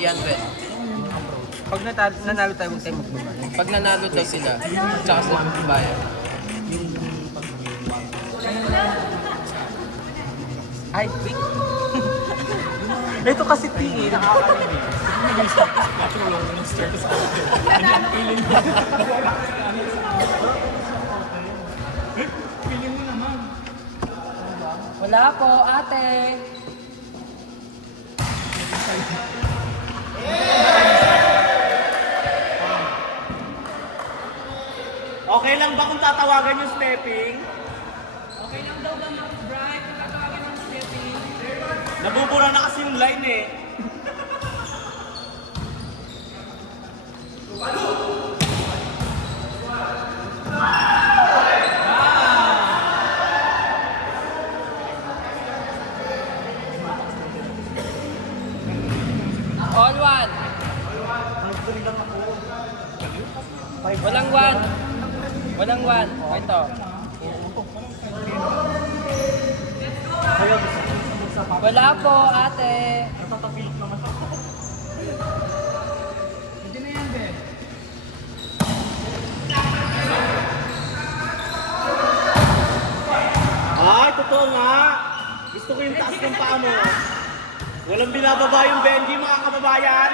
300. Pag nanalo tayo, huwag tayo magbumanin. Pag nanalo daw sila, tsaka sila magbabayad. Ay, wait. Ito kasi tingin, nakakalimutan. Wala po, ate. Okay lang ba kung tatawagan yung stepping? Okay lang daw ba mag-bribe kung tatawagan ng stepping? Nabubura na kasi yung line eh. All one. Walang one. Walang one. Ito. Wala po, ate. Ay, totoo nga. Gusto ko yung taas ng paa mo. Walang binababa yung Benji, mga kababayan.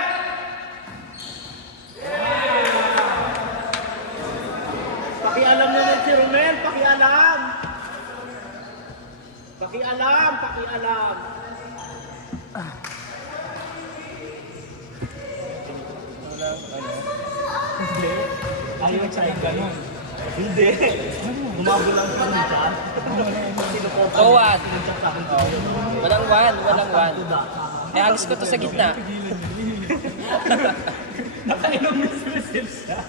Pakialam naman si Romel, pakialam. Pakialam, pakialam. Hindi. Ayaw siya yung ganun. Hindi. Gumabo lang sa dyan. So one. Walang one, walang one. Eh, alis ko to sa gitna. Nakainom na si Marcel siya.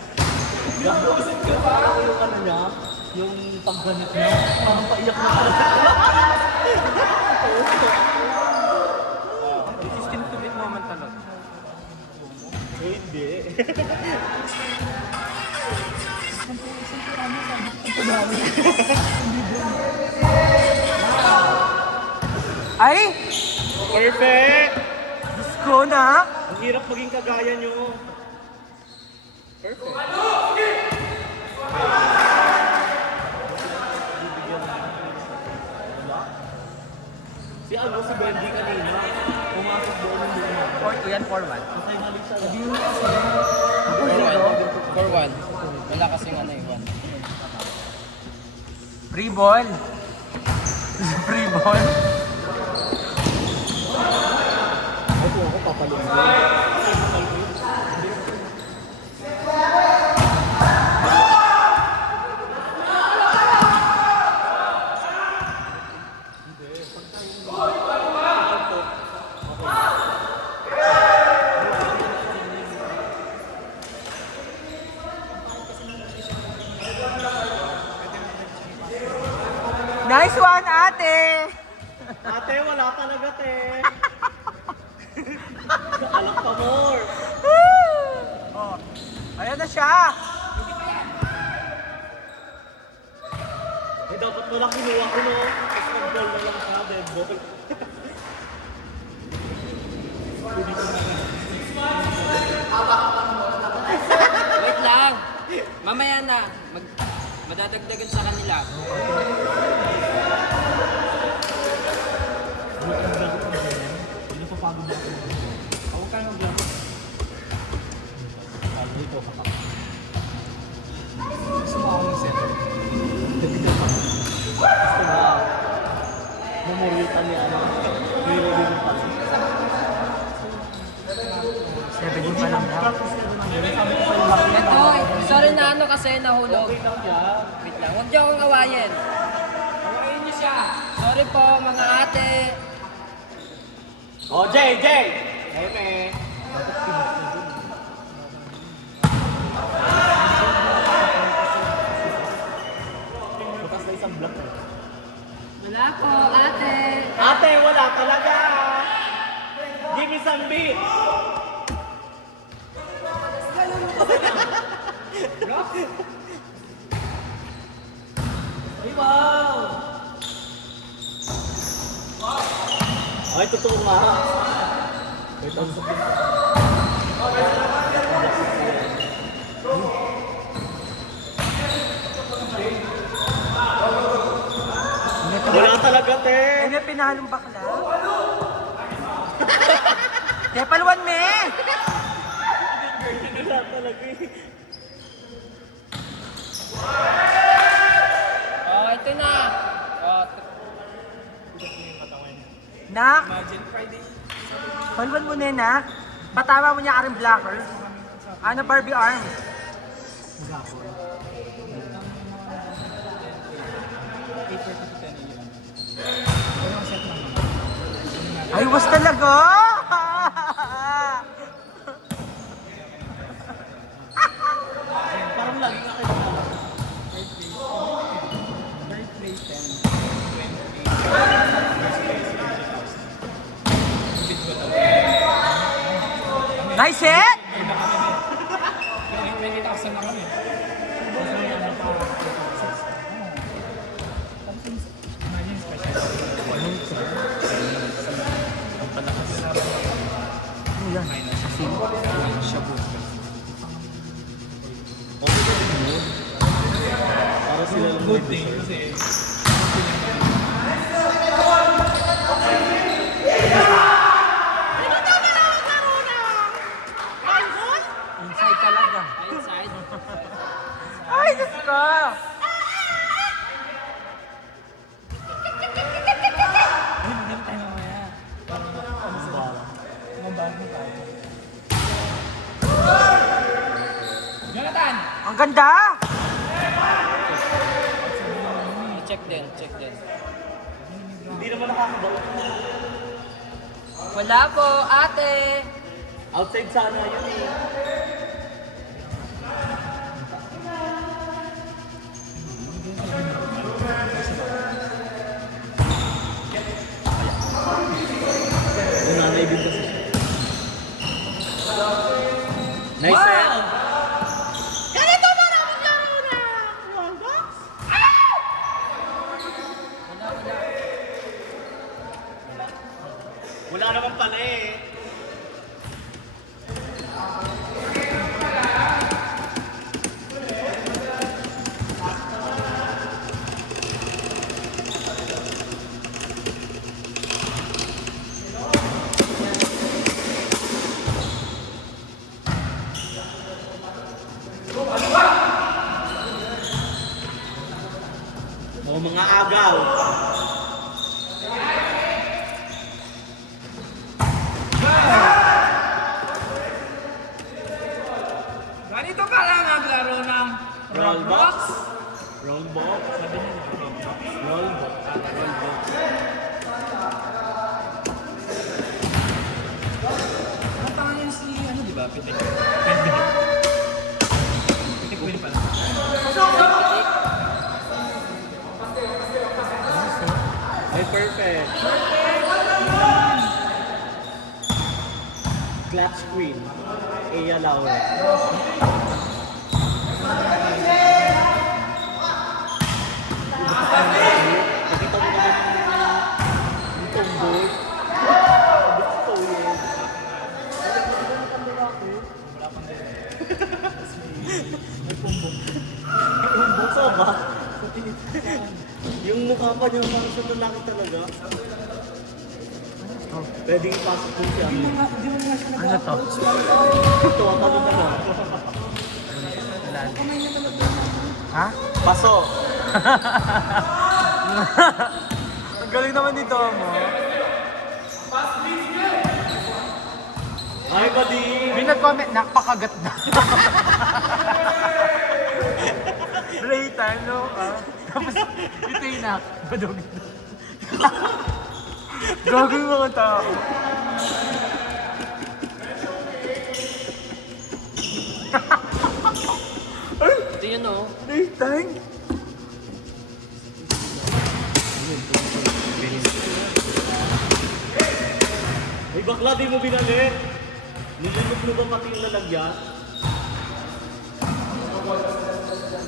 Nakuusap ka pa yung ano niya, yung pagganit niya. Parang paiyak na pala. This is intimate moment talaga. Hindi. Ay! Perfect! Diyos ko na! Ang hirap maging kagaya niyo. Perfect. Si ano, si Benji kanina, pumasok doon yung luma. 4-2 yan, 4-1. Kasi mali siya. 4-1. Wala kasing ano yung one. Free ball! Free ball! Ako papalungin. Nice one, ate! Ate, wala talaga, te. Alam pa more. Oh, ayan na siya! Eh, dapat mo lang kinuha ko, no? Tapos mag-ball na lang siya, dead ball. Wait lang. Mamaya na. Madadagdagan sa kanila. Huwag ka nang vlog. Dito ka pa. Gusto mo akong set. Gusto mo. Memoritan niya ano. Hero din yung pati. 7 pa lang daw. Ito, sorry na ano kasi nahulog. Okay lang yan. Wait lang, huwag niyo akong awayin. Awayin niyo siya. Sorry po, mga ate. Oh, Jay! Jay! Hey, me. Bukas na isang block. Wala po, ate. Ate, wala talaga! Give me some beat! Ay, wow! Ay, totoo nga. Wala talaga, te. Ay, may pinahalong bakla. Te, paluan me! Wala talaga eh. Oh, ito na. Oh, Nak! Paluan mo na, nak. Patama mo niya ka rin blocker. Ano, Barbie arm? Ay, was talaga! Parang lagi ka kayo na. Nice hit! Ano yan? Para sila lang good thing kasi Inside talaga. inside. Ay, Diyos ko! Jonathan! Ang ganda! Check din, check din. hindi naman nakakabaw. Wala po, ate. Outside sana yun eh. Yung nanay din kasi siya. Nice set. Wala naman pala eh. O mga agaw. Ganito ka lang naglaro ng Roll box. Roll box. Sabi niya roll box. Roll box. Natangan yun si, ano diba, Pitik? Pitik win pala. Ay, perfect. Clutch queen. Aya Laura. Nakita mo naman yung tomboy. Gusto yun. Bukso ba? Yung mukha pa niya parang sa lalaki talaga. Pwedeng ipasok po siya. Ano to? Ito, ano na lang. Ha? Paso. Ang galing naman nito mo. Ay, buddy. May nag-comment, nakpakagat na. Playtime, no? Tapos, ito yung badog. Gagawin mga tao. Ito yun oh. Playtime? Ay, bakla, di mo binali. Nilulog mo ba pati yung lalagyan?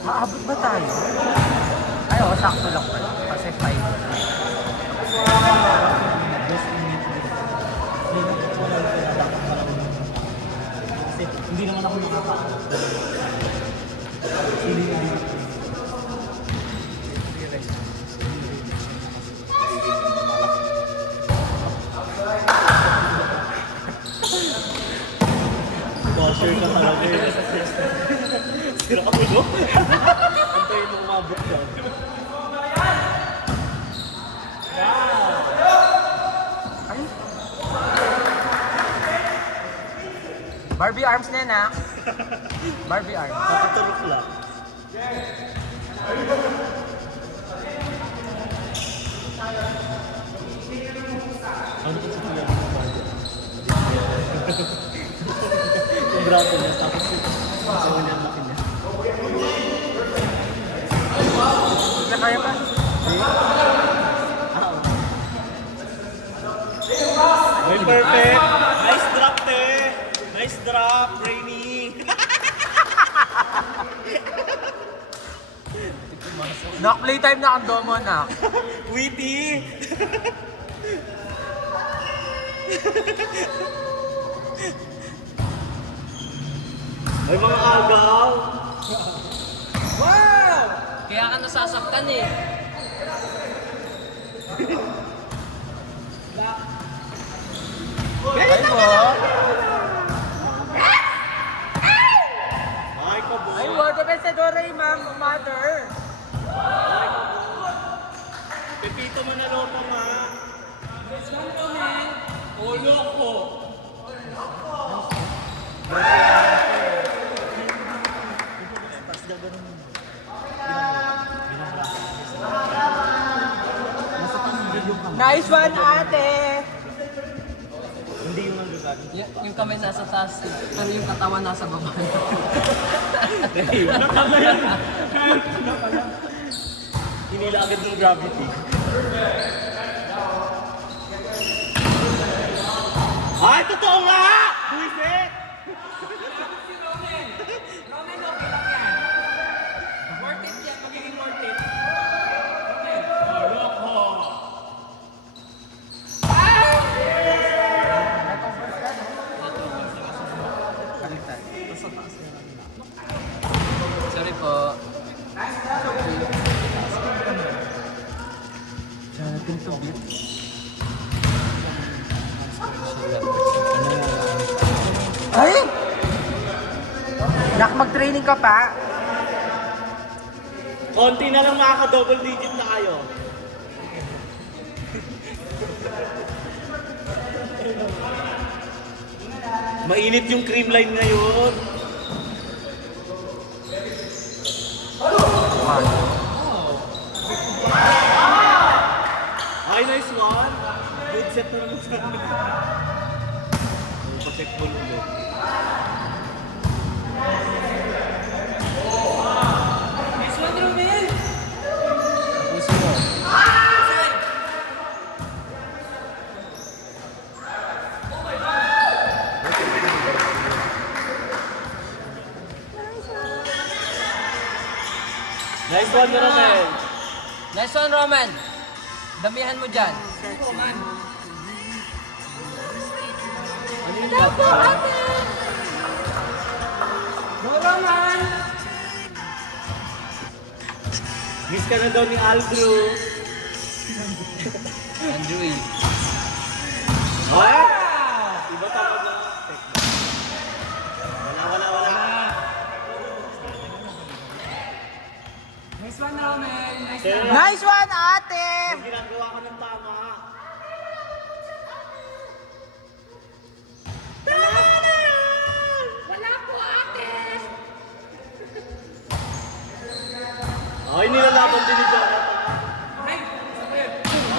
Maabot ba tayo? Ay, oo, sakto lang pala. Kasi 5. Basher ka talaga eh. Sira ka ulo. Antayin mo umabot yan. Ay. Barbie arms na yan, ha? Barbie arms. Nakatulog lang. Ano kung sa kuya mo ng budget? Yung braso niya, tapos sa uli ang laki niya. Hindi na kaya pa. May perfect! Nice drop, te! Nice drop, Rainy! Knock playtime na ang domo, nak. Witty! May mga agaw! Kaya ka nasasaktan eh. Ay mo. Ay, kabo! Ay mo, the pensadora yung mother. Pepito mo na loto, ma! Ulo ko. Tapos gagawin mo. Nice one, ate. Hindi yung nagagawin. Yung kamay nasa taas, pero yung katawan nasa baba. Hinila agad ng gravity. Ay, totoo nga! Buisit! Worth it yan, magiging worth it. Sorry po. Ay! Nak, mag-training ka pa. Konti na lang makaka-double digit na kayo. Mainit yung cream line ngayon. Ay, nice one. Good set na naman sa amin. Pa-check ball ulit. Nice one, Romel! Puso mo. Nice one na naman. Nice one, Roman. Damihan mo dyan. Hello po, ate. Go, Roman. Miss ka na daw ni Aldrew. Andrew E. Ay! Iba talaga. Wala. Nice one, Roman. Nice Sir, Nice one, ate. ginagawa ko ng tama. Wala po, ate. Ay, nilalaban din ni Jonathan.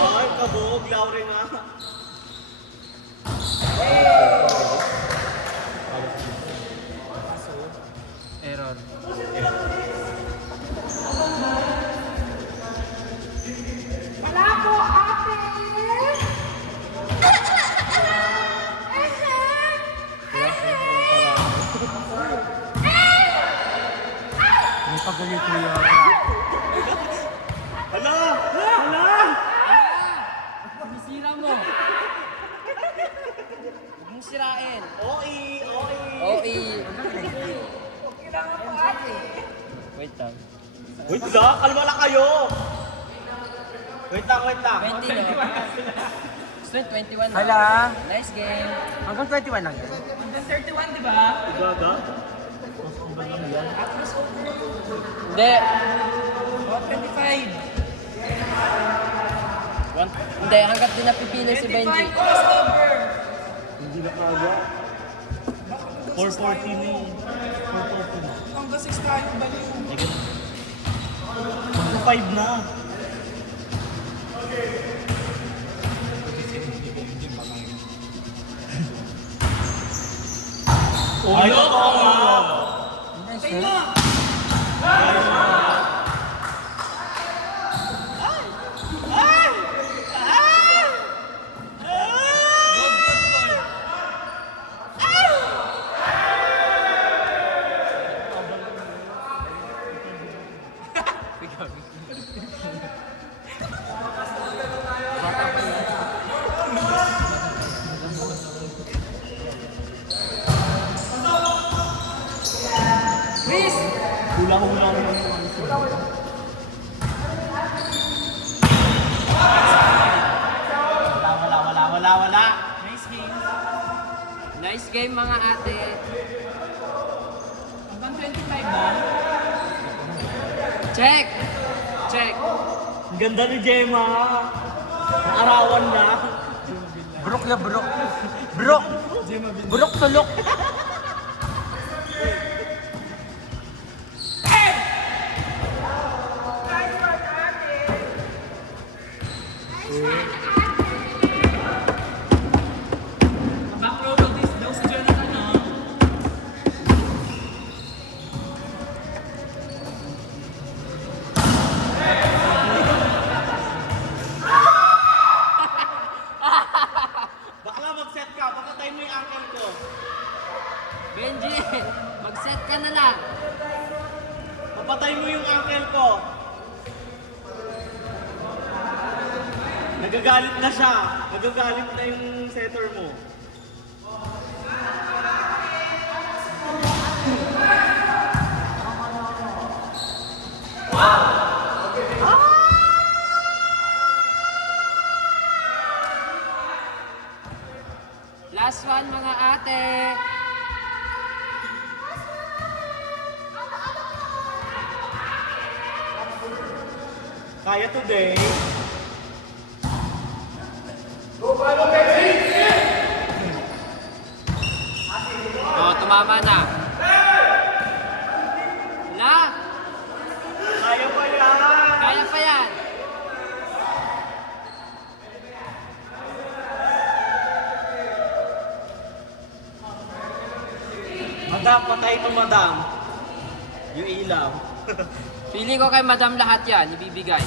Ay, kabog. Laure nga. Error. Wala po, ate. May pagalit ko yun. Hala! Hala! Sisira mo. Wait lang, kalma lang kayo. Wait lang, wait lang. 20 no? Straight 21 no? Hala. Nice game. Hanggang 21 lang yun. Hanggang 31 di ba? Gaga. Mas ang ganyan yan. Hindi. Oh, 25. Hindi, hanggat din napipili si Benji. Hindi na kaya. 440 na eh. 440 na. Hanggang 6 tayo, baliw. Hanggang 5 na. Ay, oo nga. Hula-hula mo yung ano sila. Wala. Nice game. Nice game mga ate. Hanggang 25 ba? Check! Check! Ang ganda ni Gemma. Naarawan na. Brok ya, brok. Brok. Brok tulok. Backload of this daw si Jonathan, no? Bakla mag-set ka. Pakatay mo yung uncle ko. Benji, mag-set ka na lang. Papatay mo yung uncle ko. Nagagalit na siya. Nagagalit na yung setter mo. Last one mga ate. Kaya today. Oh, tumama na. Wala. Kaya pa yan. Kaya pa yan. Madam, patay mo madam. Yung ilaw. Feeling ko kay Madam lahat yan, ibibigay.